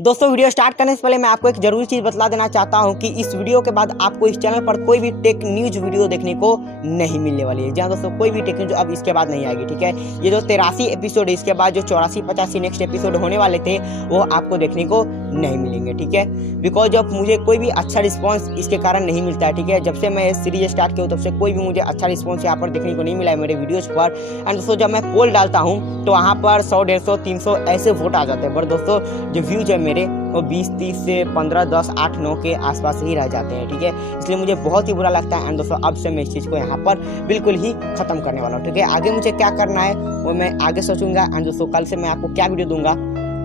दोस्तों video start करने से पहले मैं आपको एक जरूरी चीज बतला देना चाहता हूं कि इस वीडियो के बाद आपको इस चैनल पर कोई भी टेक न्यूज वीडियो देखने को नहीं मिलने वाली है। जहां दोस्तों कोई भी टेक न्यूज अब इसके बाद नहीं आएगी, ठीक है। ये जो 83 एपिसोड है, इसके बाद जो 84-85 नेक्स्ट एपिसोड होने वाले थे वो आपको देखने को नहीं मिलेंगे, ठीक है। बिकॉज जब मुझे कोई भी अच्छा रिस्पॉन्स इसके कारण नहीं मिलता है, ठीक है। जब से मैं सीरीज स्टार्ट किया तब से कोई भी मुझे अच्छा रिस्पॉन्स यहाँ पर देखने को नहीं मिला है मेरे वीडियोज पर। एंड दोस्तों जब मैं पोल डालता हूँ तो वहाँ पर 100, 150, 300 ऐसे वोट आ जाते हैं। पर दोस्तों जो व्यूज है मेरे वो 20-30 से 15, 10, 8, 9 के आसपास ही रह जाते हैं, ठीक है। इसलिए मुझे बहुत ही बुरा लगता है। एंड दोस्तों अब से मैं इस चीज़ को यहाँ पर बिल्कुल ही खत्म करने वाला हूँ, ठीक है। आगे मुझे क्या करना है वो मैं आगे सोचूंगा। एंड दोस्तों कल से मैं आपको क्या वीडियो दूंगा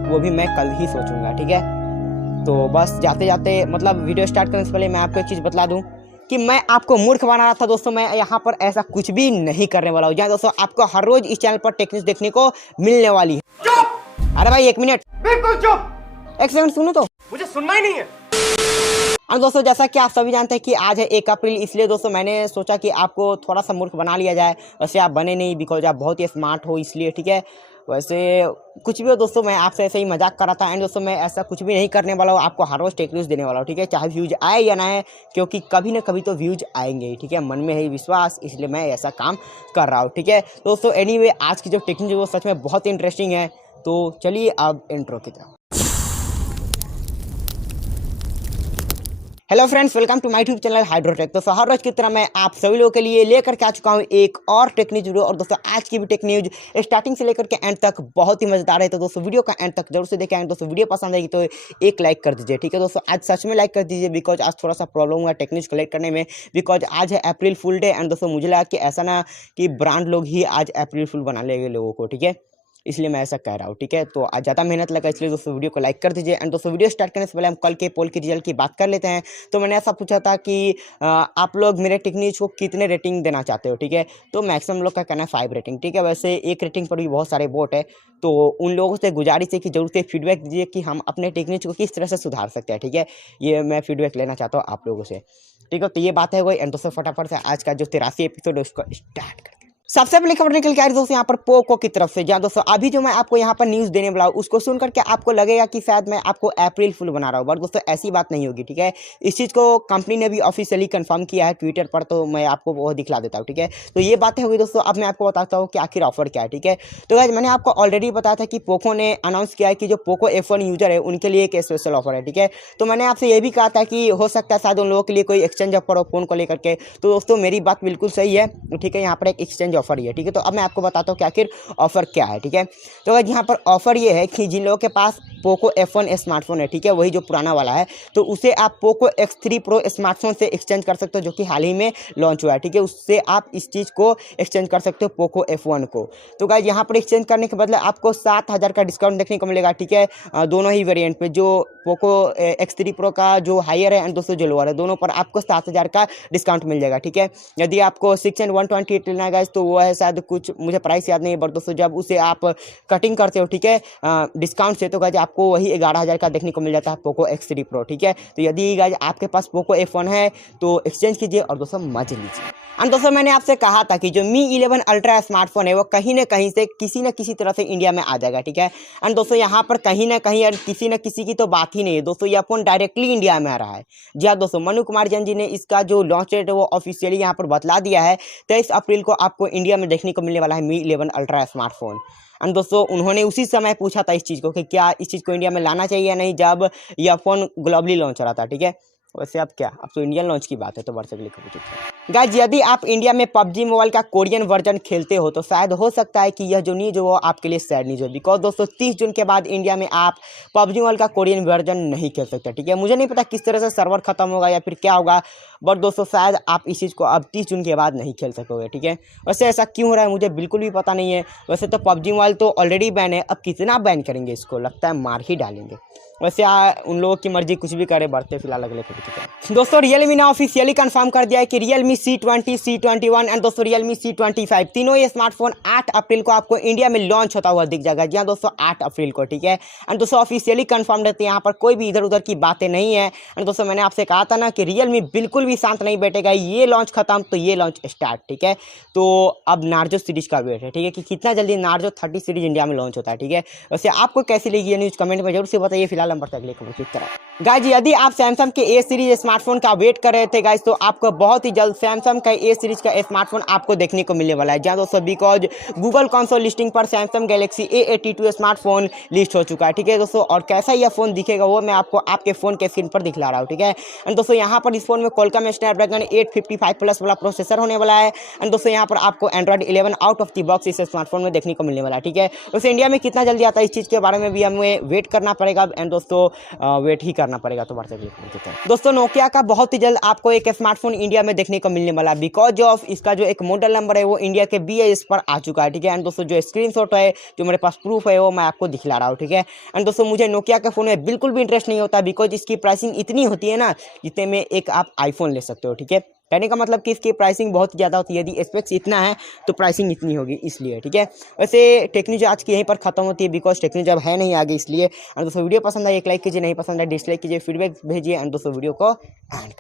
वो भी मैं कल ही सोचूंगा, ठीक है। तो बस जाते जाते मतलब वीडियो स्टार्ट करने से पहले मैं आपको एक चीज़ बतला दूँ कि मैं आपको मूर्ख बना रहा था दोस्तों। मैं यहाँ पर ऐसा कुछ भी नहीं करने वाला हूँ। जहाँ दोस्तों आपको हर रोज इस चैनल पर टेक्निक्स देखने को मिलने वाली है। अरे भाई 1 मिनट, बिल्कुल चुप। 1 सेकंड सुनो तो, मुझे सुनना ही नहीं है। और दोस्तों जैसा कि आप सभी जानते हैं कि आज है 1 अप्रैल, इसलिए दोस्तों मैंने सोचा कि आपको थोड़ा सा मूर्ख बना लिया जाए। वैसे आप बने नहीं, बिकॉज आप बहुत ही स्मार्ट हो, इसलिए, ठीक है। वैसे कुछ भी हो दोस्तों, मैं आपसे ऐसे ही मजाक कर रहा था। एंड दोस्तों मैं ऐसा कुछ भी नहीं करने वाला हूँ, आपको हर रोज टेक न्यूज़ देने वाला हूँ, ठीक है। चाहे व्यूज आए या ना आए, क्योंकि कभी ना कभी तो व्यूज आएंगे ही, ठीक है। मन में है विश्वास, इसलिए मैं ऐसा काम कर रहा हूँ, ठीक है। दोस्तों एनीवे आज की जो टेक न्यूज़ वो सच में बहुत इंटरेस्टिंग है। तो चलिए अब इंट्रो की तरफ। Hello friends, welcome to my YouTube channel Hydrotech. दोस्तों हर रोज की तरह मैं आप सभी लोगों के लिए लेकर के आ चुका हूँ एक और टेक न्यूज वीडियो। और दोस्तों आज की भी टेक न्यूज स्टार्टिंग से लेकर के एंड तक बहुत ही मजेदार है। तो दोस्तों वीडियो का एंड तक जरूर से देखें। दोस्तों वीडियो पसंद आएगी तो एक लाइक कर दीजिए, ठीक है। दोस्तों आज सच में लाइक कर दीजिए, बिकॉज आज थोड़ा सा प्रॉब्लम हुआ टेक न्यूज कलेक्ट करने में, बिकॉज आज है अप्रैल फुल डे। एंड दोस्तों मुझे लगा कि ऐसा ना कि ब्रांड लोग ही आज अप्रैल फुल बना लेंगे लोगों को, ठीक है। इसलिए मैं ऐसा कह रहा हूँ, ठीक है। तो आज ज़्यादा मेहनत लगा, इसलिए दोस्तों वीडियो को लाइक कर दीजिए। एंड दोस्तों वीडियो स्टार्ट करने से पहले हम कल के पोल की रिजल्ट की बात कर लेते हैं। तो मैंने ऐसा पूछा था कि आप लोग मेरे टेक न्यूज़ को कितने रेटिंग देना चाहते हो, ठीक है। तो मैक्सिमम लोग का कहना है 5 रेटिंग, ठीक है। वैसे 1 रेटिंग पर भी बहुत सारे वोट है, तो उन लोगों से गुजारिश है कि जरूर से फीडबैक दीजिए कि हम अपने टेक न्यूज़ को किस तरह से सुधार सकते हैं, ठीक है। ये मैं फीडबैक लेना चाहता हूँ आप लोगों से, ठीक है। तो ये बात है कोई। एंड दोस्तों फटाफट से आज का जो 83 एपिसोड है उसको स्टार्ट कर। सबसे पहले खबर निकल के आ रही दोस्तों यहाँ पर पोको की तरफ से। जहाँ दोस्तों अभी जो मैं आपको यहाँ पर न्यूज़ देने वाला हूँ उसको सुन करके आपको लगेगा कि शायद मैं आपको अप्रैल फुल बना रहा हूँ, बट दोस्तों ऐसी बात नहीं होगी, ठीक है। इस चीज़ को कंपनी ने भी ऑफिशियली कंफर्म किया है ट्विटर पर, तो मैं आपको वो दिखला देता हूँ, ठीक है। तो ये बातें होगी दोस्तों। अब मैं आपको बताता हूँ कि आखिर ऑफर क्या है, ठीक है। तो गाइस मैंने आपको ऑलरेडी बताया था कि पोको ने अनाउंस किया है कि जो पोको F1 यूजर है उनके लिए एक स्पेशल ऑफर है, ठीक है। तो मैंने आपसे ये भी कहा था कि हो सकता है शायद उन लोगों के लिए कोई एक्सचेंज ऑफर हो फोन को लेकर के। तो दोस्तों मेरी बात बिल्कुल सही है, ठीक है। यहाँ पर एक एक्सचेंज ऑफर ही है, ठीक है। तो अब मैं आपको बताता हूँ कि आखिर ऑफर क्या है, ठीक है। तो यहाँ पर ऑफर ये है कि जिन लोगों के पास पोको F1 स्मार्टफोन है, ठीक है, वही जो पुराना वाला है, तो उसे आप पोको X3 प्रो स्मार्टफोन से एक्सचेंज कर सकते हो, जो कि हाल ही में लॉन्च हुआ है, ठीक है। उससे आप इस चीज़ को एक्सचेंज कर सकते हो पोको F1 को। तो गाइस यहाँ पर एक्सचेंज करने के बदले आपको 7,000 का डिस्काउंट देखने को मिलेगा, ठीक है। दोनों ही वेरिएंट पे, जो पोको X3 प्रो का जो हायर है एंड दोस्तों जो लोअर है, दोनों पर आपको 7,000 का डिस्काउंट मिल जाएगा, ठीक है। यदि आपको 6 एंड 128 लेना है गाइस तो वो है शायद कुछ, मुझे प्राइस याद नहीं है, बट दोस्तों जब उसे आप कटिंग करते हो, ठीक है, डिस्काउंट से, तो गाइस आपको वही 11,000 का देखने को मिल जाता है पोको X3 प्रो, ठीक है। तो यदि गाइस आपके पास पोको F1 है तो एक्सचेंज कीजिए और दोस्तों मजे लीजिए। एंड दोस्तों मैंने आपसे कहा था कि जो Mi 11 अल्ट्रा स्मार्टफोन है वो कहीं ना कहीं से किसी न किसी तरह से इंडिया में आ जाएगा, ठीक है। एंड दोस्तों यहाँ पर कहीं ना कहीं और किसी न किसी की तो बात ही नहीं है दोस्तों, यह फोन डायरेक्टली इंडिया में आ रहा है। जी हाँ दोस्तों, मनु कुमार जैन जी ने इसका जो लॉन्च डेट है वो ऑफिशियली यहाँ पर बतला दिया है। 23 अप्रैल को आपको इंडिया में देखने को मिलने वाला है Mi 11 अल्ट्रा स्मार्टफोन। एंड दोस्तों उन्होंने उसी समय पूछा था इस चीज़ को कि क्या इस चीज़ को इंडिया में लाना चाहिए या नहीं, जब यह फोन ग्लोबली लॉन्च हो रहा था, ठीक है। वैसे अब क्या, अब तो इंडियन लॉन्च की बात है, तो वर्ष अगले खबर। गाइस यदि आप इंडिया में PUBG मोबाइल का कोरियन वर्जन खेलते हो तो शायद हो सकता है कि यह जो न्यूज़ हो आपके लिए सैड न्यूज़ हो, बिकॉज दोस्तों 30 जून के बाद इंडिया में आप PUBG मोबाइल का कोरियन वर्जन नहीं खेल सकते, ठीक है। मुझे नहीं पता किस तरह से सर्वर खत्म होगा या फिर क्या होगा, बट दोस्तों शायद आप इस चीज़ को अब 30 जून के बाद नहीं खेल सकोगे, ठीक है। वैसे ऐसा क्यों हो रहा है मुझे बिल्कुल भी पता नहीं है। वैसे तो PUBG मोबाइल तो ऑलरेडी बैन है, अब कितना बैन करेंगे इसको, लगता है मार ही डालेंगे। वैसे उन लोगों की मर्जी, कुछ भी करे, बढ़ते फिलहाल अगले खबर। दोस्तों Realme ने ऑफिशियली कंफर्म कर दिया है कि Realme C20, C21 एंड दोस्तों Realme C25 तीनों ये स्मार्टफोन 8 अप्रैल को आपको इंडिया में लॉन्च होता हुआ दिख जाएगा। जी हाँ दोस्तों 8 अप्रैल को, ठीक है। एंड दोस्तों ऑफिशियली कंफर्म रहते हैं, यहाँ पर कोई भी इधर उधर की बातें नहीं है। एंड दोस्तों मैंने आपसे कहा था ना कि Realme बिल्कुल भी शांत नहीं बैठेगा, ये लॉन्च खत्म तो ये लॉन्च स्टार्ट, ठीक है। तो अब नार्जो सीरीज का वेट है, ठीक है, कि कितना जल्दी नार्जो 30 सीरीज इंडिया में लॉन्च होता है, ठीक है। वैसे आपको कैसी लगी ये न्यूज़ कमेंट में जरूर से बताइए। फिलहाल नंबर तक अगली खबर की तरफ। गाइज यदि आप सैमसंग के ए सीरीज स्मार्टफोन का वेट कर रहे थे गाइज, तो आपको बहुत ही जल्द सैमसंग का ए सीरीज का स्मार्टफोन आपको देखने को मिलने वाला है। जहां दोस्तों बिकॉज गूगल कंसोल लिस्टिंग पर Samsung Galaxy A82 smartphone list हो चुका है, ठीक है दोस्तों। और कैसा यह फोन दिखेगा वो मैं आपको आपके फोन के स्क्रीन पर दिखला रहा हूँ, ठीक है। एंड दोस्तों यहाँ पर इस फोन में कोलकाम स्नैपड्रैगन 855 प्लस वाला प्रोसेसर होने वाला है। एंड दोस्तों यहाँ पर आपको Android 11 out of the box इस स्मार्टफोन में देखने को मिलने वाला है, ठीक है। वैसे इंडिया में कितना जल्दी आता है इस चीज़ के बारे में भी हमें वेट करना पड़ेगा। एंड दोस्तों वेट ही करना पड़ेगा। तो बढ़ते दोस्तों नोकिया का बहुत ही जल्द आपको एक स्मार्टफोन इंडिया में देखने को मिलने वाला है, बिकॉज ऑफ इसका जो एक मॉडल नंबर है वो इंडिया के BIS पर आ चुका है, ठीक है। एंड दोस्तों जो स्क्रीनशॉट है, जो मेरे पास प्रूफ है, वो मैं आपको दिखला रहा हूँ, ठीक है। एंड दोस्तों मुझे नोकिया के फोन में बिल्कुल भी इंटरेस्ट नहीं होता, बिकॉज इसकी प्राइसिंग इतनी होती है ना जितने में एक आप आईफोन ले सकते हो, ठीक है। कहने का मतलब कि इसकी प्राइसिंग बहुत ज़्यादा होती है। यदि स्पेक्स इतना है तो प्राइसिंग इतनी होगी, इसलिए, ठीक है। वैसे टेक न्यूज आज की यहीं पर खत्म होती है, बिकॉज टेक न्यूज अब है नहीं आगे, इसलिए। और दोस्तों वीडियो पसंद आए एक लाइक कीजिए, नहीं पसंद आए डिसलाइक कीजिए, फीडबैक भेजिए। एंड दोस्तों वीडियो को एंड